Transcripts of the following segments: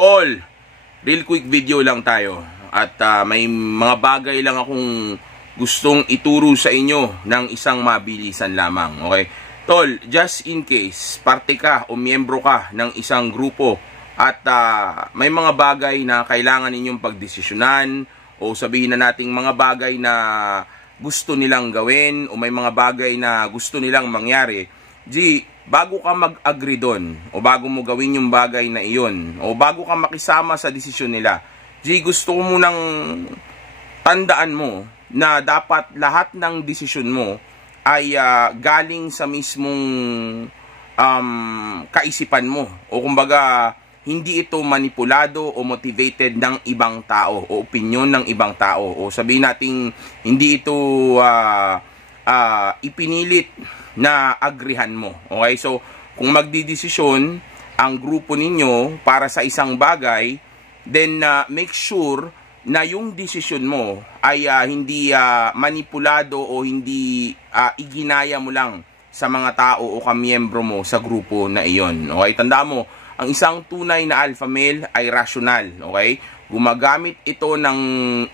All, real quick video lang tayo at may mga bagay lang akong gustong ituro sa inyo ng isang mabilisan lamang. Okay? Tol, just in case parte ka o miyembro ka ng isang grupo at may mga bagay na kailangan ninyong pagdesisyonan o sabihin na nating mga bagay na gusto nilang gawin o may mga bagay na gusto nilang mangyari, bago ka mag-agree doon o bago mo gawin yung bagay na iyon o bago ka makisama sa desisyon nila, gusto ko munang tandaan mo na dapat lahat ng desisyon mo ay galing sa mismong kaisipan mo o kumbaga hindi ito manipulado o motivated ng ibang tao o opinyon ng ibang tao o sabihin nating hindi ito ipinilit na agrihan mo. Okay? So, kung magdidesisyon ang grupo ninyo para sa isang bagay, then make sure na yung desisyon mo ay hindi manipulado o hindi iginaya mo lang sa mga tao o kamiyembro mo sa grupo na iyon. Okay? Tandaan mo, ang isang tunay na alpha male ay rational. Okay? Gumagamit ito ng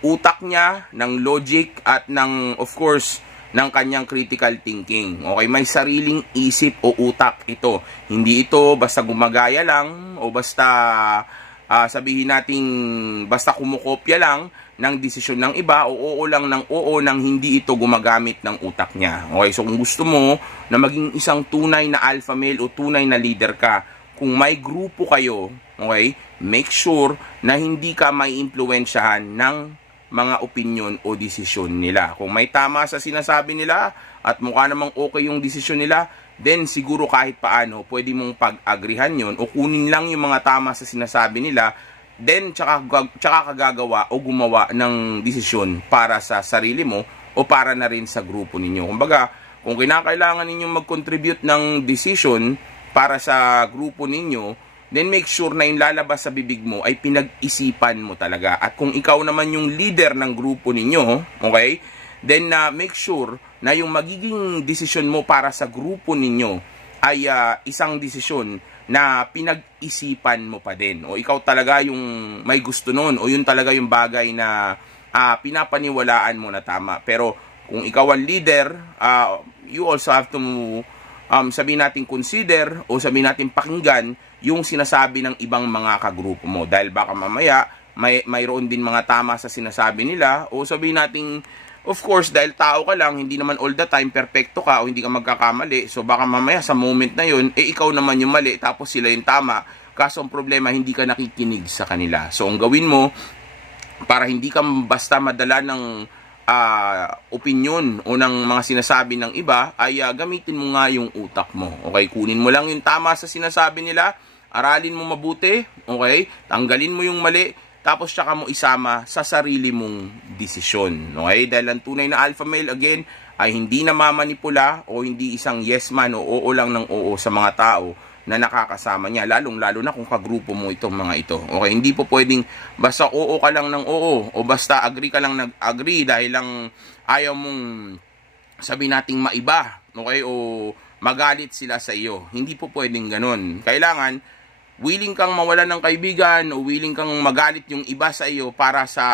utak niya, ng logic at ng, of course, ng kanyang critical thinking. Okay, may sariling isip o utak ito. Hindi ito basta gumagaya lang o basta sabihin nating basta kumukopya lang ng desisyon ng iba o oo lang ng oo nang hindi ito gumagamit ng utak niya. Okay, so kung gusto mo na maging isang tunay na alpha male o tunay na leader ka, kung may grupo kayo, okay, make sure na hindi ka may impluwensyahan ng mga opinion o desisyon nila. Kung may tama sa sinasabi nila at mukha namang okay yung desisyon nila, then siguro kahit paano pwede mong pag-agrihan yon o kunin lang yung mga tama sa sinasabi nila, then tsaka kagagawa o gumawa ng desisyon para sa sarili mo o para na rin sa grupo ninyo. Kumbaga, kung kinakailangan ninyong mag-contribute ng decision para sa grupo ninyo, then make sure na yung lalabas sa bibig mo ay pinag-isipan mo talaga. At kung ikaw naman yung leader ng grupo ninyo, okay, then make sure na yung magiging desisyon mo para sa grupo ninyo ay isang desisyon na pinag-isipan mo pa din. O ikaw talaga yung may gusto nun o yun talaga yung bagay na pinapaniwalaan mo na tama. Pero kung ikaw ang leader, you also have to sabihin natin consider o sabihin natin pakinggan yung sinasabi ng ibang mga kagrupo mo. Dahil baka mamaya mayroon din mga tama sa sinasabi nila o sabihin natin, of course, dahil tao ka lang, hindi naman all the time perfecto ka o hindi ka magkakamali. So baka mamaya sa moment na yun, ikaw naman yung mali tapos sila yung tama. Kaso ang problema, hindi ka nakikinig sa kanila. So ang gawin mo, para hindi ka basta madala ng opinion o ng mga sinasabi ng iba, ay gamitin mo nga yung utak mo. Okay, kunin mo lang yung tama sa sinasabi nila, aralin mo mabuti, okay, tanggalin mo yung mali, tapos tsaka mo isama sa sarili mong desisyon. Okay, dahil ang tunay na alpha male, again, ay hindi na mamanipula o hindi isang yes man o oo lang ng oo sa mga tao na nakakasama niya, lalong-lalo na kung kagrupo mo itong mga ito. Okay, hindi po pwedeng basta oo ka lang ng oo o basta agree ka lang nag-agree dahil lang ayaw mong sabihin nating maiba, okay, o magalit sila sa iyo. Hindi po pwedeng ganun. Kailangan willing kang mawalan ng kaibigan o willing kang magalit yung iba sa iyo para sa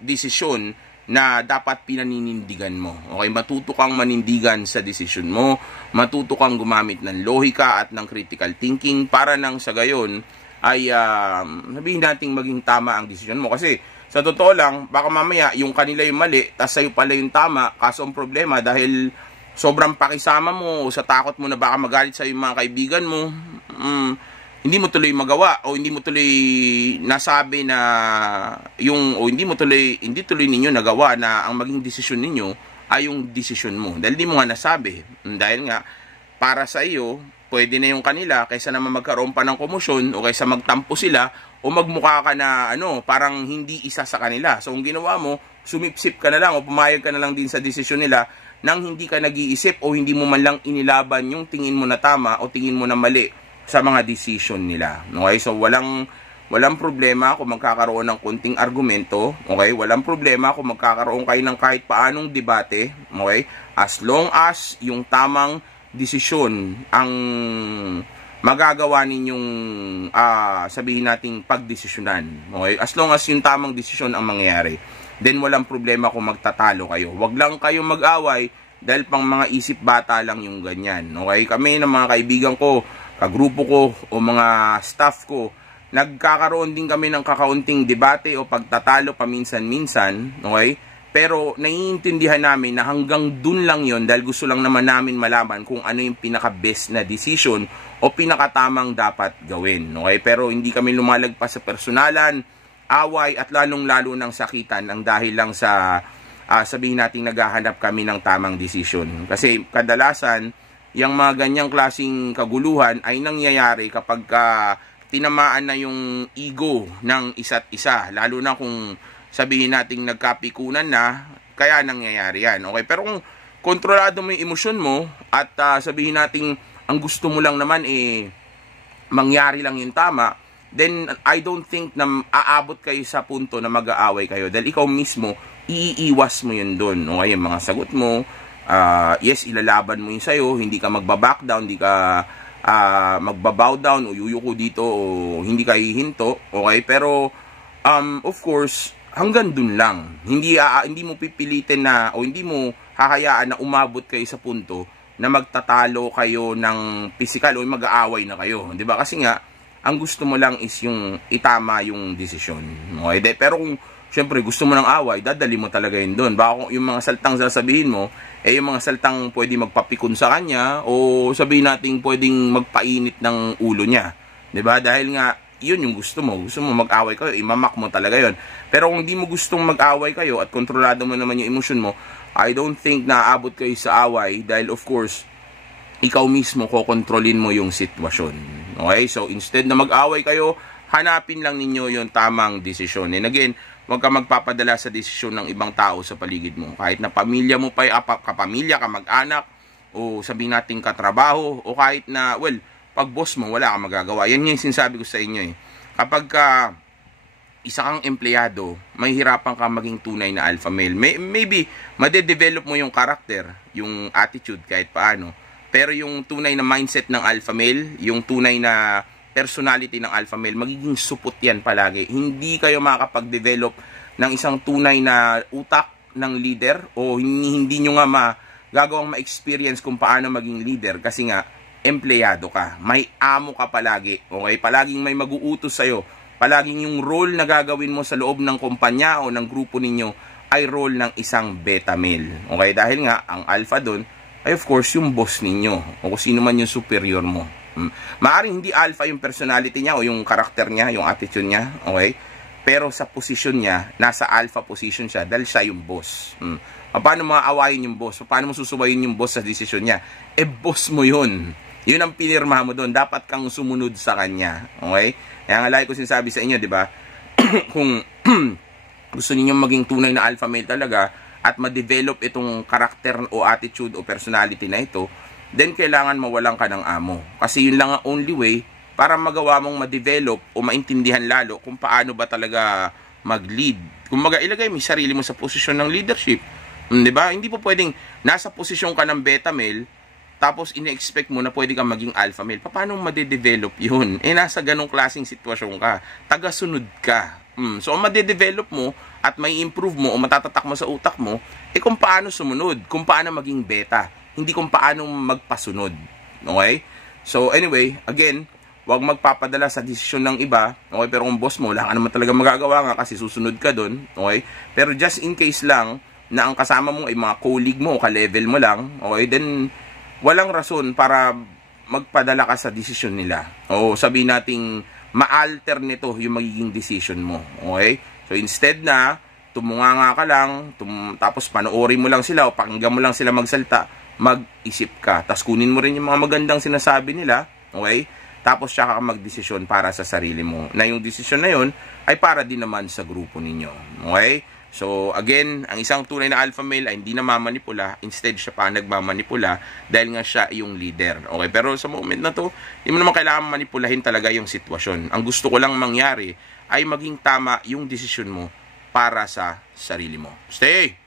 desisyon na dapat pinaninindigan mo. Okay, matuto kang manindigan sa desisyon mo, matuto kang gumamit ng lohika at ng critical thinking para nang sa gayon ay sabihin nating maging tama ang desisyon mo. Kasi sa totoo lang, baka mamaya yung kanila yung mali, tas sa'yo pala yung tama, kaso ang problema dahil sobrang pakisama mo o sa takot mo na baka magalit sa'yo yung mga kaibigan mo, hindi mo tuloy magawa o hindi mo tuloy nasabi na yung o hindi tuloy ninyo nagawa na ang maging desisyon ninyo ay yung desisyon mo dahil di mo nga nasabi. Dahil nga para sa iyo pwede na yung kanila kaysa naman magkaroon pa ng komosyon o kaysa magtampo sila o magmukha ka na parang hindi isa sa kanila. So kung ginawa mo, sumipsip ka na lang o pumayag ka na lang din sa desisyon nila nang hindi ka nag-iisip o hindi mo man lang inilaban yung tingin mo na tama o tingin mo na mali sa mga decision nila. Okay? So walang problema kung magkakaroon ng kunting argumento, okay? Walang problema kung magkakaroon kayo ng kahit paanong debate, okay? As long as yung tamang desisyon ang magagawa ninyong sabihin nating pagdesisyonan. Okay? As long as yung tamang desisyon ang mangyayari, then walang problema kung magtatalo kayo. Wag lang kayo mag-away dahil pang mga isip bata lang yung ganyan. Okay? Kami ng mga kaibigan ko, kagrupo ko o mga staff ko, nagkakaroon din kami ng kakaunting debate o pagtatalo paminsan-minsan, okay? Pero naiintindihan namin na hanggang dun lang yon dahil gusto lang naman namin malaman kung ano yung pinaka-best na decision o pinakatamang dapat gawin. Okay? Pero hindi kami lumalagpas sa personalan, away at lalong-lalo ng sakitan ang dahil lang sa sabihin natin naghahanap kami ng tamang decision. Kasi kadalasan, yung mga ganyang klaseng kaguluhan ay nangyayari kapag tinamaan na yung ego ng isa't isa. Lalo na kung sabihin nating nagkapikunan na, kaya nangyayari yan. Okay? Pero kung kontrolado mo yung emosyon mo at sabihin nating ang gusto mo lang naman mangyari lang yung tama, then I don't think na aabot kayo sa punto na mag-aaway kayo. Dahil ikaw mismo, iiwas mo yun doon. Okay? Yung mga sagot mo, yes, ilalaban mo yun sa'yo, hindi ka magbaback down, hindi ka magbabow down o yuyuko dito o hindi ka hihinto. Okay? Pero, of course, hanggang dun lang. Hindi mo pipilitin na o hindi mo hahayaan na umabot kayo sa punto na magtatalo kayo ng physical o mag-aaway na kayo. 'Di ba? Kasi nga ang gusto mo lang is yung itama yung desisyon. Okay? Pero kung syempre gusto mo ng away, dadali mo talaga yun doon. Baka yung mga saltang sasabihin mo, yung mga saltang pwede magpapikon sa kanya o sabihin natin pwedeng magpainit ng ulo niya. 'Di ba? Dahil nga yun yung gusto mo mag-away kayo, imamak mo talaga yun. Pero kung hindi mo gustong mag-away kayo at kontrolado mo naman yung emosyon mo, I don't think na aabot kayo sa away dahil of course, ikaw mismo kokontrolin mo yung sitwasyon. Okay? So instead na mag-away kayo, hanapin lang ninyo yung tamang desisyon. And again, huwag ka magpapadala sa desisyon ng ibang tao sa paligid mo. Kahit na pamilya mo pa, kapamilya, kamag-anak, o sabihin natin katrabaho, o kahit na, well, pag boss mo, wala kang magagawa. Yan yung sinasabi ko sa inyo Kapag isa kang empleyado, may hirapan ka maging tunay na alpha male. Maybe, madedevelop mo yung karakter, yung attitude kahit paano. Pero yung tunay na mindset ng alpha male, yung tunay na personality ng alpha male, magiging supot yan palagi. Hindi kayo makakapag-develop ng isang tunay na utak ng leader o hindi nyo nga gagawang ma-experience kung paano maging leader kasi nga, empleyado ka. May amo ka palagi. Okay? Palaging may mag-uutos sa'yo. Palaging yung role na gagawin mo sa loob ng kumpanya o ng grupo ninyo ay role ng isang beta male. Okay? Dahil nga, ang alpha doon ay of course yung boss ninyo o kung sino man yung superior mo. Maaring hindi alpha yung personality niya o yung karakter niya, yung attitude niya. Okay? Pero sa position niya, nasa alpha position siya dahil siya yung boss. Paano maawayin yung boss? Paano mo susubayin yung boss sa desisyon niya? Boss mo yun. Yun ang pinirma mo doon. Dapat kang sumunod sa kanya. Okay? Kaya nga lagi ko sinasabi sa inyo, di ba? Kung gusto niyo maging tunay na alpha male talaga at ma-develop itong karakter o attitude o personality na ito, then kailangan mawalan ka ng amo. Kasi yun lang ang only way para magawa mong ma-develop o maintindihan lalo kung paano ba talaga mag-lead. Kung ilagay mo sarili mo sa posisyon ng leadership. Di ba? Hindi po pwedeng nasa posisyon ka ng beta male tapos ine-expect mo na pwede kang maging alpha male. Paano madedevelop yun? Nasa ganong klaseng sitwasyon ka. Tagasunod ka. So, ang madedevelop mo at may improve mo o matatatak mo sa utak mo, kung paano sumunod, kung paano maging beta, hindi kung paano magpasunod. Okay? So, anyway, again, huwag magpapadala sa desisyon ng iba. Okay? Pero kung boss mo, wala ka naman talaga magagawa nga kasi susunod ka doon. Okay? Pero just in case lang na ang kasama mo ay mga colleague mo o ka-level mo lang, okay, then walang rason para magpadala ka sa desisyon nila. O sabihin nating ma-alter nito yung magiging decision mo. Okay? So instead na tumunganga ka lang, tapos panoorin mo lang sila o pakinggan mo lang sila magsalita, mag-isip ka. Tapos kunin mo rin yung mga magandang sinasabi nila. Okay? Tapos siya ka mag-desisyon para sa sarili mo. Na yung desisyon na yun ay para din naman sa grupo ninyo. Okay? So, again, ang isang tunay na alpha male ay hindi na mamanipula. Instead, siya pa nagmamanipula dahil nga siya yung leader. Okay? Pero sa moment na to, hindi mo naman kailangan manipulahin talaga yung sitwasyon. Ang gusto ko lang mangyari ay maging tama yung desisyon mo para sa sarili mo. Stay!